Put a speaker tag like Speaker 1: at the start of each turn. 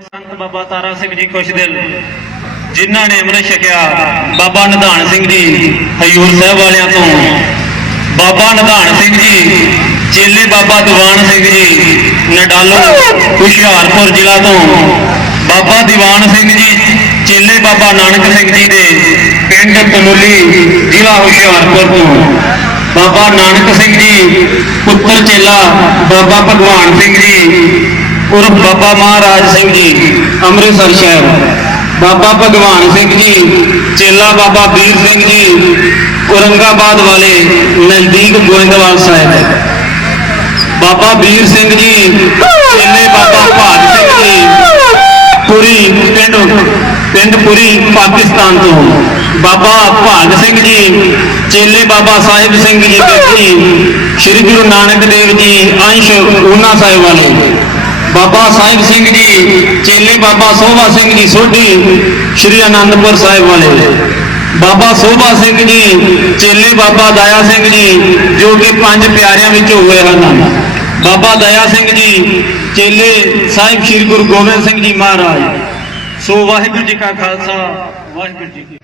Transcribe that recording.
Speaker 1: ਸੰਤ ਬਾਬਾ ਤਾਰਾ ਸਿੰਘ ਜੀ ਕੁਛ ਦਿਨ ਜਿਨ੍ਹਾਂ ਨੇ ਅੰਮ੍ਰਿਤ ਛਕਿਆ, ਬਾਬਾ ਨਿਧਾਨ ਸਿੰਘ ਜੀ ਹਯੂਰ ਸਾਹਿਬ ਵਾਲਿਆਂ ਤੋਂ। ਬਾਬਾ ਨਿਧਾਨ ਸਿੰਘ ਜੀ, ਚੇਲੇ ਬਾਬਾ ਦੀਵਾਨ ਸਿੰਘ ਜੀ, ਨਡਾਲੋ, ਹੁਸ਼ਿਆਰਪੁਰ ਜ਼ਿਲ੍ਹਾ ਤੋਂ। ਬਾਬਾ ਦੀਵਾਨ ਸਿੰਘ ਜੀ, ਚੇਲੇ ਬਾਬਾ ਨਾਨਕ ਸਿੰਘ ਜੀ ਦੇ ਪਿੰਡ ਕਨੋਲੀ ਜ਼ਿਲ੍ਹਾ ਹੁਸ਼ਿਆਰਪੁਰ ਤੋਂ। ਬਾਬਾ ਨਾਨਕ ਸਿੰਘ ਜੀ, ਪੁੱਤਰ ਚੇਲਾ ਬਾਬਾ ਭਗਵਾਨ ਸਿੰਘ ਜੀ ਉਰਫ ਬਾਬਾ ਮਹਾਰਾਜ ਸਿੰਘ ਜੀ, ਅੰਮ੍ਰਿਤਸਰ ਸ਼ਹਿਰ। ਬਾਬਾ ਭਗਵਾਨ ਸਿੰਘ ਜੀ, ਚੇਲਾ ਬਾਬਾ ਵੀਰ ਸਿੰਘ ਜੀ, ਔਰੰਗਾਬਾਦ ਵਾਲੇ ਨਜ਼ਦੀਕ ਗੋਇੰਦਵਾਲ ਸਾਹਿਬ। ਬਾਬਾ ਵੀਰ ਸਿੰਘ ਜੀ, ਚੇਲੇ ਬਾਬਾ ਭਾਗ ਸਿੰਘ ਜੀ, ਪੁਰੀ ਪਿੰਡ ਪਿੰਡ ਪੁਰੀ ਪਾਕਿਸਤਾਨ ਤੋਂ। ਬਾਬਾ ਭਾਗ ਸਿੰਘ ਜੀ, ਚੇਲੇ ਬਾਬਾ ਸਾਹਿਬ ਸਿੰਘ ਜੀ ਬੇਟੀ ਸ੍ਰੀ ਗੁਰੂ ਨਾਨਕ ਦੇਵ ਜੀ, ਅੰਸ਼ ਊਨਾ ਸਾਹਿਬ ਵਾਲੇ। ਬਾਬਾ ਸਾਹਿਬ ਸਿੰਘ ਜੀ, ਚੇਲੇ ਬਾਬਾ ਸੋਭਾ ਸਿੰਘ ਜੀ ਸੋਢੀ, ਸ੍ਰੀ ਅਨੰਦਪੁਰ ਸਾਹਿਬ ਵਾਲੇ। ਬਾਬਾ ਸੋਭਾ ਸਿੰਘ ਜੀ, ਚੇਲੇ ਬਾਬਾ ਦਇਆ ਸਿੰਘ ਜੀ, ਜੋ ਕਿ ਪੰਜ ਪਿਆਰਿਆਂ ਵਿੱਚੋਂ ਹੋਏ ਹਨ। ਬਾਬਾ ਦਇਆ ਸਿੰਘ ਜੀ, ਚੇਲੇ ਸਾਹਿਬ ਸ੍ਰੀ ਗੁਰੂ ਗੋਬਿੰਦ ਸਿੰਘ ਜੀ ਮਹਾਰਾਜ। ਸੋ ਵਾਹਿਗੁਰੂ ਜੀ ਕਾ ਖਾਲਸਾ, ਵਾਹਿਗੁਰੂ ਜੀ